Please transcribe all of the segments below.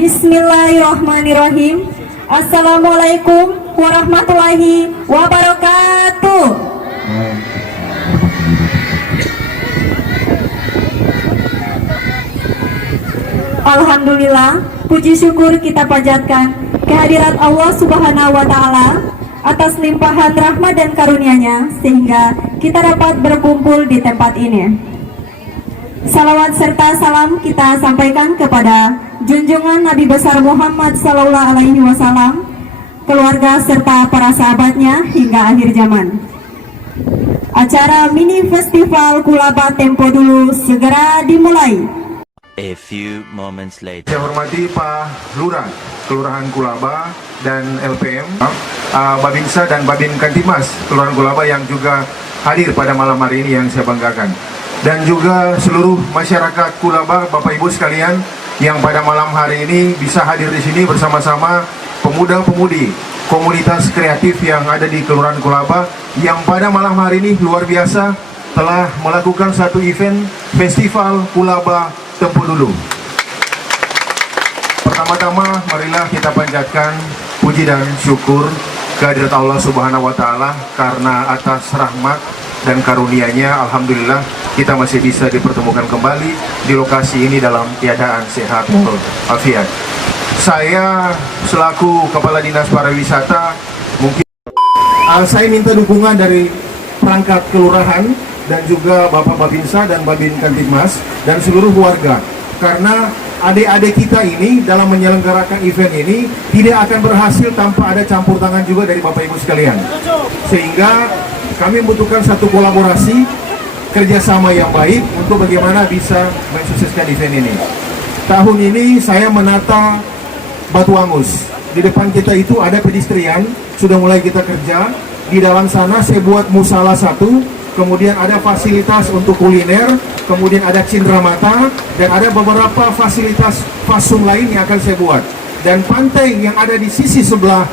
Bismillahirrahmanirrahim. Assalamualaikum warahmatullahi wabarakatuh. Alhamdulillah, puji syukur kita panjatkan kehadirat Allah Subhanahu wa Ta'ala atas limpahan rahmat dan karunia-Nya sehingga kita dapat berkumpul di tempat ini. Salawat serta salam kita sampaikan kepada junjungan Nabi besar Muhammad Sallallahu Alaihi Wasallam, keluarga serta para sahabatnya hingga akhir zaman. Acara mini festival Kulaba Tempo Dulu segera dimulai. A few moments later. Saya hormati Pak Lurah, Kelurahan Kulaba dan LPM, Babinsa dan Babin Kantimas, Kelurahan Kulaba yang juga hadir pada malam hari ini yang saya banggakan. Dan juga seluruh masyarakat Kulaba, Bapak Ibu sekalian yang pada malam hari ini bisa hadir di sini bersama-sama pemuda-pemudi komunitas kreatif yang ada di Kelurahan Kulaba yang pada malam hari ini luar biasa telah melakukan satu event festival Kulaba Tempo Dulu. Pertama-tama marilah kita panjatkan puji dan syukur kehadirat Allah Subhanahu wa Ta'ala karena atas rahmat dan karunia-Nya alhamdulillah kita masih bisa dipertemukan kembali di lokasi ini dalam keadaan sehat walafiat. Saya selaku Kepala Dinas Pariwisata mungkin saya minta dukungan dari perangkat kelurahan dan juga Bapak Babinsa dan Babin Kantimas dan seluruh warga, karena adik-adik kita ini dalam menyelenggarakan event ini tidak akan berhasil tanpa ada campur tangan juga dari Bapak Ibu sekalian, sehingga kami membutuhkan satu kolaborasi kerjasama yang baik untuk bagaimana bisa mensukseskan event ini. Tahun ini saya menata Batu Angus. Di depan kita itu ada pedestrian, sudah mulai kita kerja. Di dalam sana saya buat musala satu, kemudian ada fasilitas untuk kuliner, kemudian ada cindera mata, dan ada beberapa fasilitas fasum lain yang akan saya buat. Dan pantai yang ada di sisi sebelah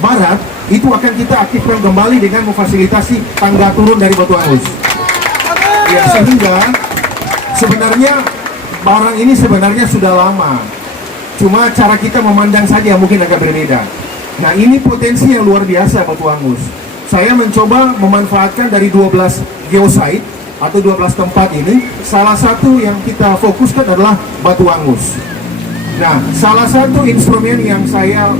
barat itu akan kita aktifkan kembali dengan memfasilitasi tangga turun dari Batu Angus. Ya, sehingga sebenarnya barang ini sebenarnya sudah lama, cuma cara kita memandang saja mungkin agak berbeda. Nah, ini potensi yang luar biasa Batu Angus. Saya mencoba memanfaatkan dari 12 geosite atau 12 tempat ini, salah satu yang kita fokuskan adalah Batu Angus. Nah, salah satu instrumen yang saya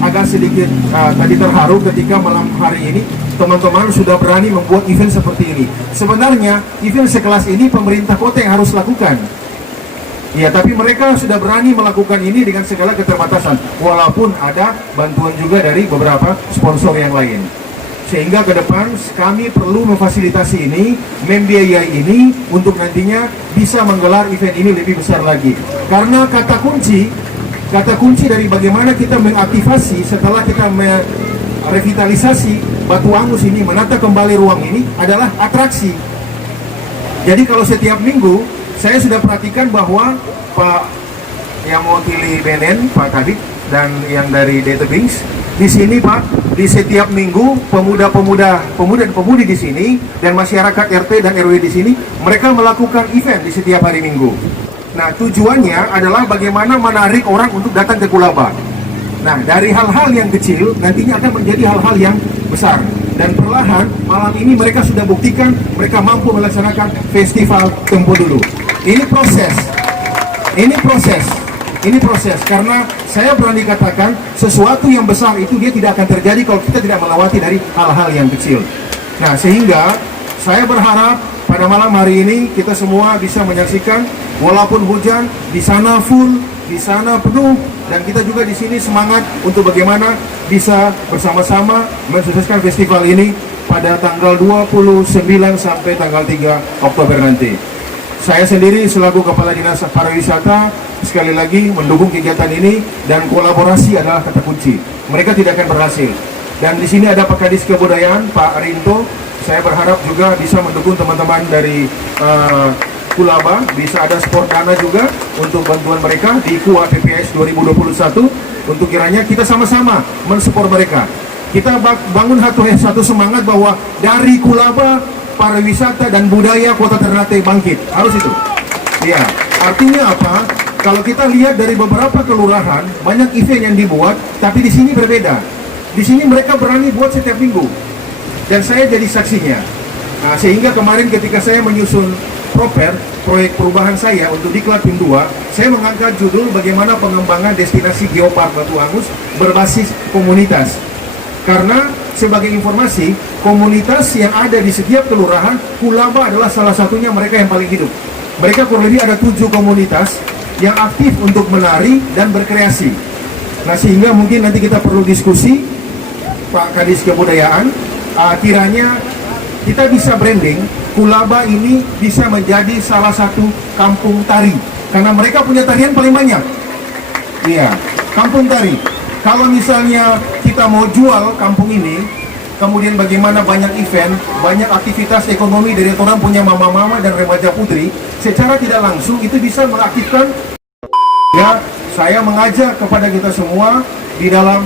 agak sedikit tadi terharu ketika malam hari ini teman-teman sudah berani membuat event seperti ini. Sebenarnya event sekelas ini pemerintah kota yang harus lakukan. Ya, tapi mereka sudah berani melakukan ini dengan segala keterbatasan, walaupun ada bantuan juga dari beberapa sponsor yang lain. Sehingga ke depan kami perlu memfasilitasi ini, membiayai ini untuk nantinya bisa menggelar event ini lebih besar lagi. Karena kata kunci dari bagaimana kita mengaktifasi setelah kita merevitalisasi Batu Angus ini, menata kembali ruang ini adalah atraksi. Jadi kalau setiap minggu saya sudah perhatikan bahwa Pak yang mewakili BNN, Pak Kadip, dan yang dari Data Bings di sini Pak, di setiap minggu pemuda dan pemudi di sini dan masyarakat RT dan RW di sini mereka melakukan event di setiap hari Minggu. Nah, tujuannya adalah bagaimana menarik orang untuk datang ke Kulaba. Nah, dari hal-hal yang kecil nantinya akan menjadi hal-hal yang besar. Dan perlahan malam ini mereka sudah buktikan mereka mampu melaksanakan festival Tempo Dulu. Ini proses karena saya berani katakan sesuatu yang besar itu dia tidak akan terjadi kalau kita tidak melewati dari hal-hal yang kecil. Nah, sehingga saya berharap pada malam hari ini kita semua bisa menyaksikan walaupun hujan di sana full, di sana penuh, dan kita juga di sini semangat untuk bagaimana bisa bersama-sama mensukseskan festival ini pada tanggal 29 sampai tanggal 3 Oktober nanti. Saya sendiri selaku Kepala Dinas Pariwisata sekali lagi mendukung kegiatan ini dan kolaborasi adalah kata kunci. Mereka tidak akan berhasil. Dan di sini ada Pak Kadis Kebudayaan, Pak Rinto. Saya berharap juga bisa mendukung teman-teman dari Kulaba, bisa ada sport dana juga untuk bantuan mereka di KUA PPS 2021 untuk kiranya kita sama-sama mensupport mereka. Kita bangun satu semangat bahwa dari Kulaba pariwisata dan budaya Kota Ternate bangkit. Harus itu. Iya. Artinya apa? Kalau kita lihat dari beberapa kelurahan, banyak event yang dibuat, tapi di sini berbeda. Di sini mereka berani buat setiap minggu. Dan saya jadi saksinya. Nah, sehingga kemarin ketika saya menyusun proyek perubahan saya untuk Diklat Tim 2, saya mengangkat judul bagaimana pengembangan destinasi Geopark Batu Angus berbasis komunitas. Karena sebagai informasi, komunitas yang ada di setiap kelurahan, Kulaba adalah salah satunya, mereka yang paling hidup. Mereka kurang lebih ada 7 komunitas yang aktif untuk menari dan berkreasi. Nah, sehingga mungkin nanti kita perlu diskusi, Pak Kadis Kebudayaan, kiranya kita bisa branding Kulaba ini bisa menjadi salah satu kampung tari, karena mereka punya tarian paling banyak. Iya, kampung tari. Kalau misalnya kita mau jual kampung ini, kemudian bagaimana banyak event, banyak aktivitas ekonomi dari orang punya mama-mama dan remaja putri, secara tidak langsung itu bisa mengaktifkan. Ya, saya mengajak kepada kita semua di dalam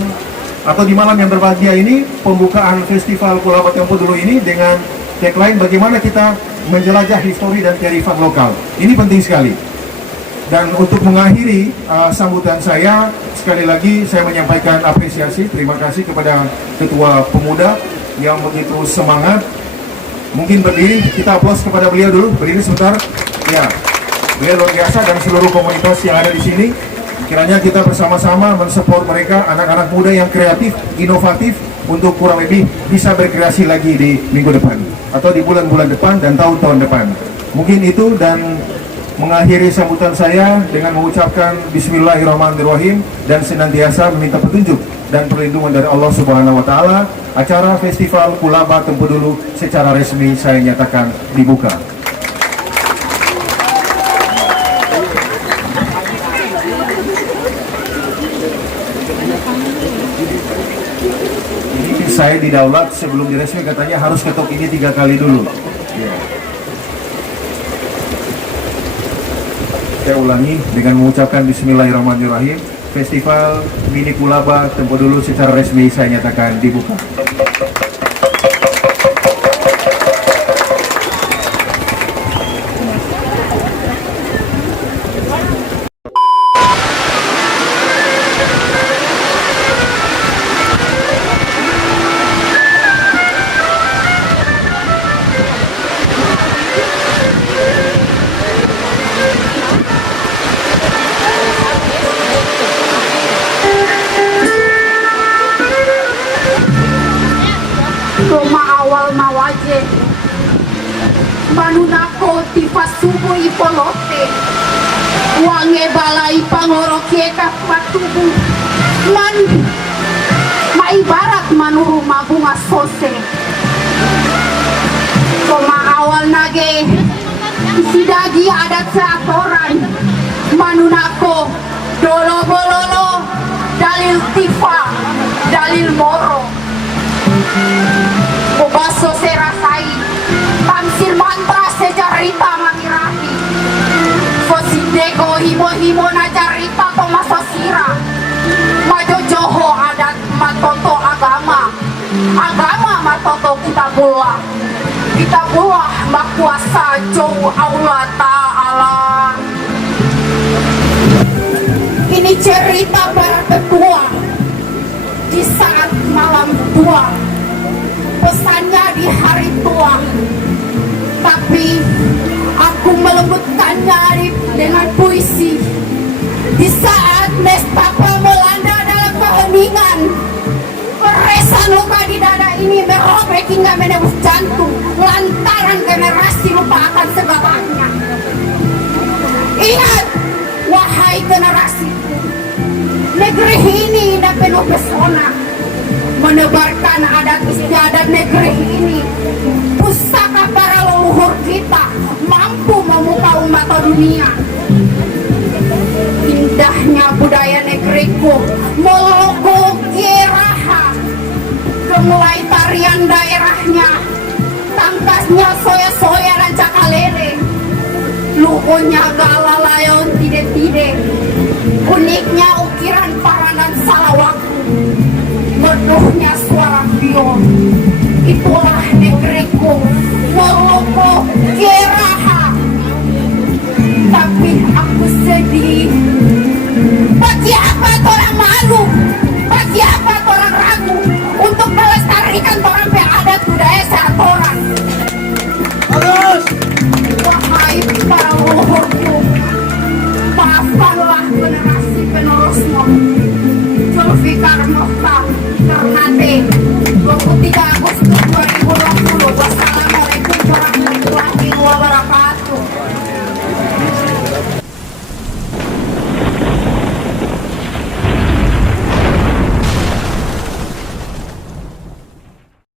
atau di malam yang berbahagia ini, pembukaan Festival Kulaba Tempo Dulu ini dengan tagline bagaimana kita menjelajah histori dan kearifan lokal. Ini penting sekali. Dan untuk mengakhiri sambutan saya, sekali lagi saya menyampaikan apresiasi, terima kasih kepada Ketua Pemuda yang begitu semangat. Mungkin berdiri, kita aplaus kepada beliau dulu, berdiri sebentar. Ya, beliau luar biasa dan seluruh komunitas yang ada di sini. Kiranya kita bersama-sama mensupport mereka, anak-anak muda yang kreatif, inovatif, untuk kurang lebih bisa berkreasi lagi di minggu depan atau di bulan-bulan depan dan tahun-tahun depan. Mungkin itu, dan mengakhiri sambutan saya dengan mengucapkan Bismillahirrahmanirrahim dan senantiasa meminta petunjuk dan perlindungan dari Allah Subhanahu wa Ta'ala. Acara Festival Kulaba Tempo Dulu secara resmi saya nyatakan dibuka. Ini saya didaulat sebelum diresmi, katanya harus ketok ini 3 kali dulu. Ya. Saya ulangi dengan mengucapkan Bismillahirrahmanirrahim. Festival Mini Kulaba Tempo Dulu secara resmi saya nyatakan dibuka. Mawaje manunako tifasubo ipolote wange balai pangorokie kapatubu man maibarat manuru mabunga sose koma awal nage sidagi adat seatoran manunako dolo bololo dalil tifa dalil moro Obaso serasai tamsil mantra sejarita mangirahi Fosindego himo-himo na jarita to masosira Majojoho adat matoto agama Agama matoto kita buah makuasa jauh Allah Ta'ala. Ini cerita para tetua di saat malam tua, pesannya di hari tua, tapi aku melembutkannya dengan puisi. Di saat nestapa melanda dalam keheningan, peresan luka di dada ini merobek hingga menembus jantung, lantaran generasi lupa akan segalanya. Ingat, wahai generasiku, negeri ini indah penuh pesona, menebarkan adat istiadat negeri ini. Pusaka para leluhur kita mampu membuka umat dunia. Indahnya budaya negeriku meloko kiraha, gemulai tarian daerahnya, tangkasnya soya-soya dan cakalele, luhunya galalayon tide-tide, uniknya ukiran paranan salawaku, merduhnya suara bion. Itulah negeriku meloko kiraha. Tapi aku sedih wabarakatuh.